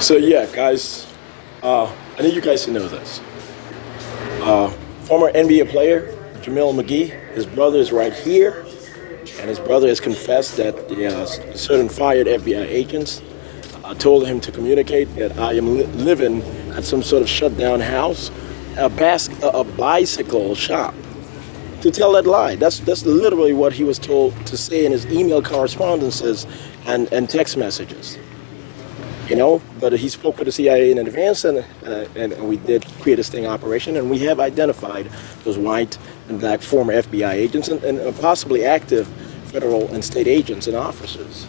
So yeah, guys, I need you guys to know this. Former NBA player Jamil McGee, his brother is right here, and his brother has confessed that certain fired FBI agents told him to communicate that I am living at some sort of shutdown house, a bicycle shop. To tell that lie. That's literally what he was told to say in his email correspondences and text messages. You know, but he spoke with the CIA in advance, and we did create a sting operation, and we have identified those white and black former FBI agents and possibly active federal and state agents and officers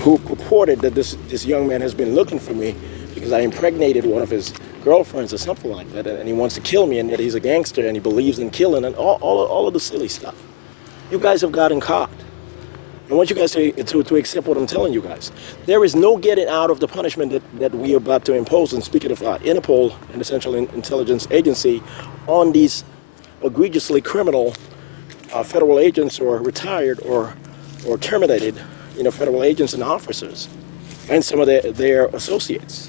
who purported that this young man has been looking for me because I impregnated one of his girlfriends or something like that, and he wants to kill me, and that he's a gangster and he believes in killing and all of the silly stuff. You guys have gotten caught. I want you guys to accept what I'm telling you guys. There is no getting out of the punishment that we are about to impose. And speaking of INTERPOL and the Central Intelligence Agency on these egregiously criminal federal agents or retired or terminated, federal agents and officers, and some of their associates.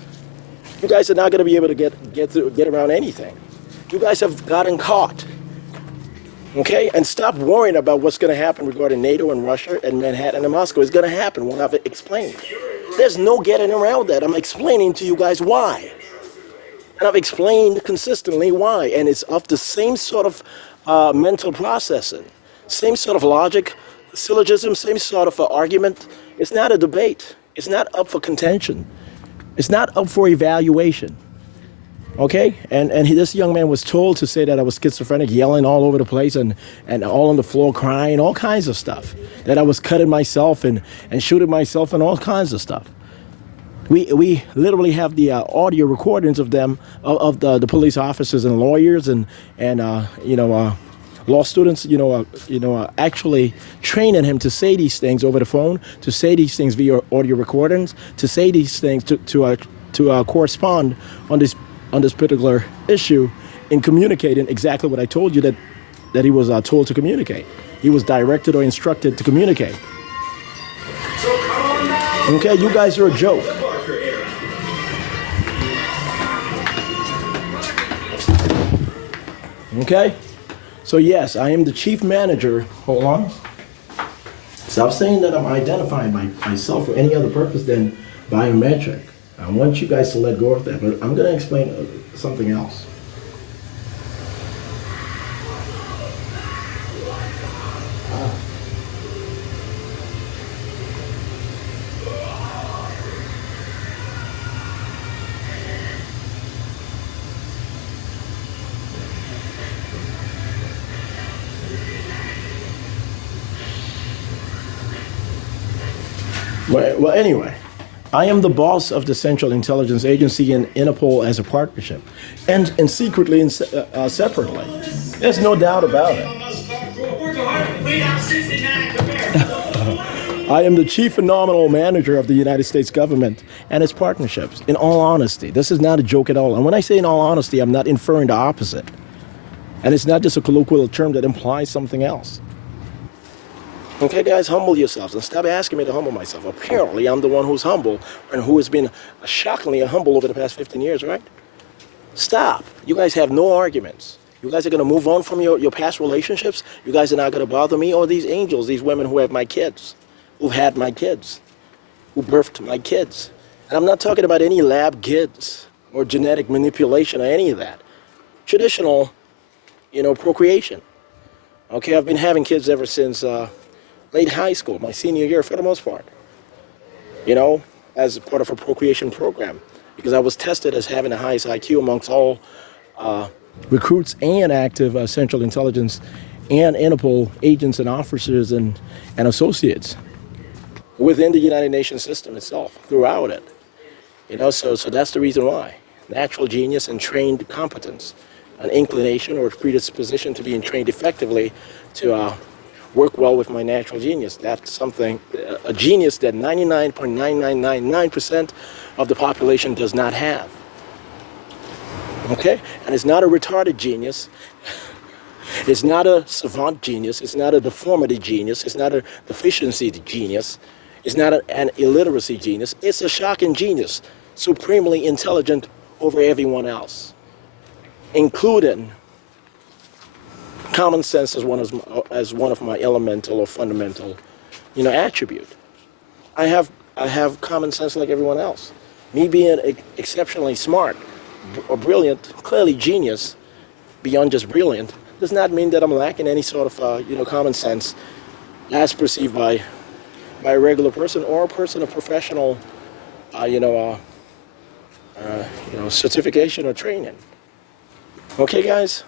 You guys are not going to be able to get around anything. You guys have gotten caught. Okay? And stop worrying about what's going to happen regarding NATO and Russia and Manhattan and Moscow. It's going to happen when I've explained. There's no getting around that. I'm explaining to you guys why. And I've explained consistently why. And it's of the same sort of mental processing, same sort of logic, syllogism, same sort of argument. It's not a debate. It's not up for contention. It's not up for evaluation. Okay, and this young man was told to say that I was schizophrenic, yelling all over the place and all on the floor crying, all kinds of stuff. That I was cutting myself and shooting myself and all kinds of stuff. We literally have the audio recordings of them, of the police officers and lawyers and law students, actually training him to say these things over the phone, to say these things via audio recordings, to say these things to correspond on this particular issue in communicating exactly what I told you that he was told to communicate. He was directed or instructed to communicate. Okay, you guys are a joke. Okay? So yes, I am the chief manager. Hold on. Stop saying that I'm identifying myself for any other purpose than biometric. I want you guys to let go of that, but I'm going to explain something else. Well, anyway. I am the boss of the Central Intelligence Agency and INTERPOL as a partnership, and secretly and separately. There's no doubt about it. I am the chief and nominal manager of the United States government and its partnerships. In all honesty, this is not a joke at all. And when I say in all honesty, I'm not inferring the opposite. And it's not just a colloquial term that implies something else. Okay, guys, humble yourselves and stop asking me to humble myself. Apparently, I'm the one who's humble and who has been shockingly humble over the past 15 years, right? Stop. You guys have no arguments. You guys are going to move on from your past relationships. You guys are not going to bother me or these angels, these women who have my kids, who've had my kids, who birthed my kids. And I'm not talking about any lab kids or genetic manipulation or any of that. Traditional, procreation. Okay, I've been having kids ever since late high school, my senior year for the most part, as part of a procreation program, because I was tested as having the highest IQ amongst all recruits and active Central Intelligence and INTERPOL agents and officers and associates within the United Nations system itself, throughout it. So that's the reason why. Natural genius and trained competence, an inclination or predisposition to being trained effectively to work well with my natural genius. That's something, a genius that 99.9999% of the population does not have. Okay? And it's not a retarded genius. It's not a savant genius. It's not a deformity genius. It's not a deficiency genius. It's not an illiteracy genius. It's a shocking genius, supremely intelligent over everyone else, including common sense as one of my elemental or fundamental, attribute. I have common sense like everyone else. Me being exceptionally smart or brilliant, clearly genius, beyond just brilliant, does not mean that I'm lacking any sort of common sense as perceived by a regular person or a person of professional certification or training. Okay, guys?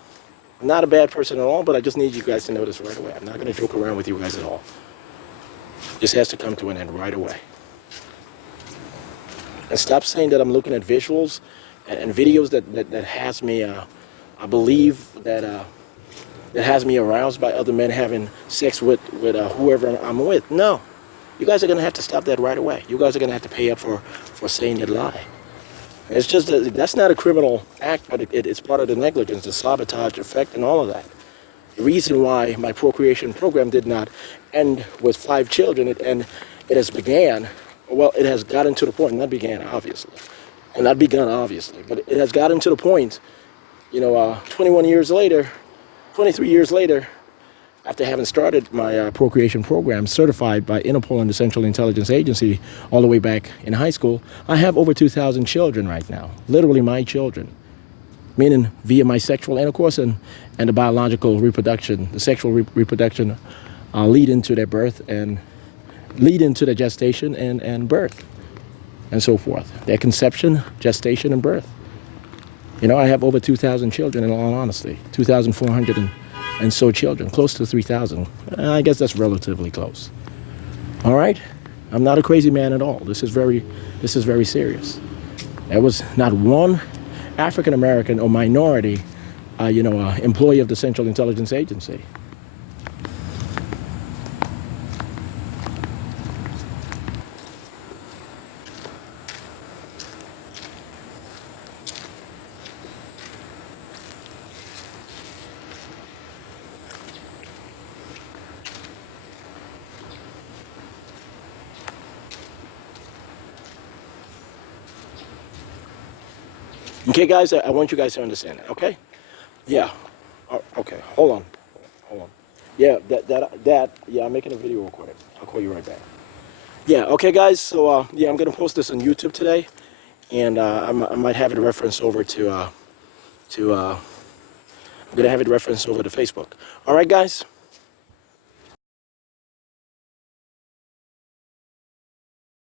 I'm not a bad person at all, but I just need you guys to know this right away. I'm not going to joke around with you guys at all. This has to come to an end right away. And stop saying that I'm looking at visuals and videos that has me, I believe that has me aroused by other men having sex with whoever I'm with. No. You guys are going to have to stop that right away. You guys are going to have to pay up for saying that lie. It's just that's not a criminal act, but it's part of the negligence, the sabotage effect, and all of that. The reason why my procreation program did not end with 5 children, it has gotten to the point, not begun obviously, but it has gotten to the point, 21 years later, 23 years later, after having started my procreation program, certified by INTERPOL and the Central Intelligence Agency all the way back in high school, I have over 2,000 children right now, literally my children, meaning via my sexual intercourse and the biological reproduction, the sexual reproduction lead into their birth and lead into their gestation and birth and so forth, their conception, gestation, and birth. I have over 2,000 children in all honesty, 2,400 and so children, close to 3,000. I guess that's relatively close. All right? I'm not a crazy man at all. This is very serious. There was not one African American or minority, employee of the Central Intelligence Agency. Okay, guys, I want you guys to understand that, okay? Yeah. Okay, hold on. Yeah, I'm making a video recording. I'll call you right back. Yeah, okay, guys, so, I'm going to post this on YouTube today, and I might have it referenced over to Facebook. All right, guys?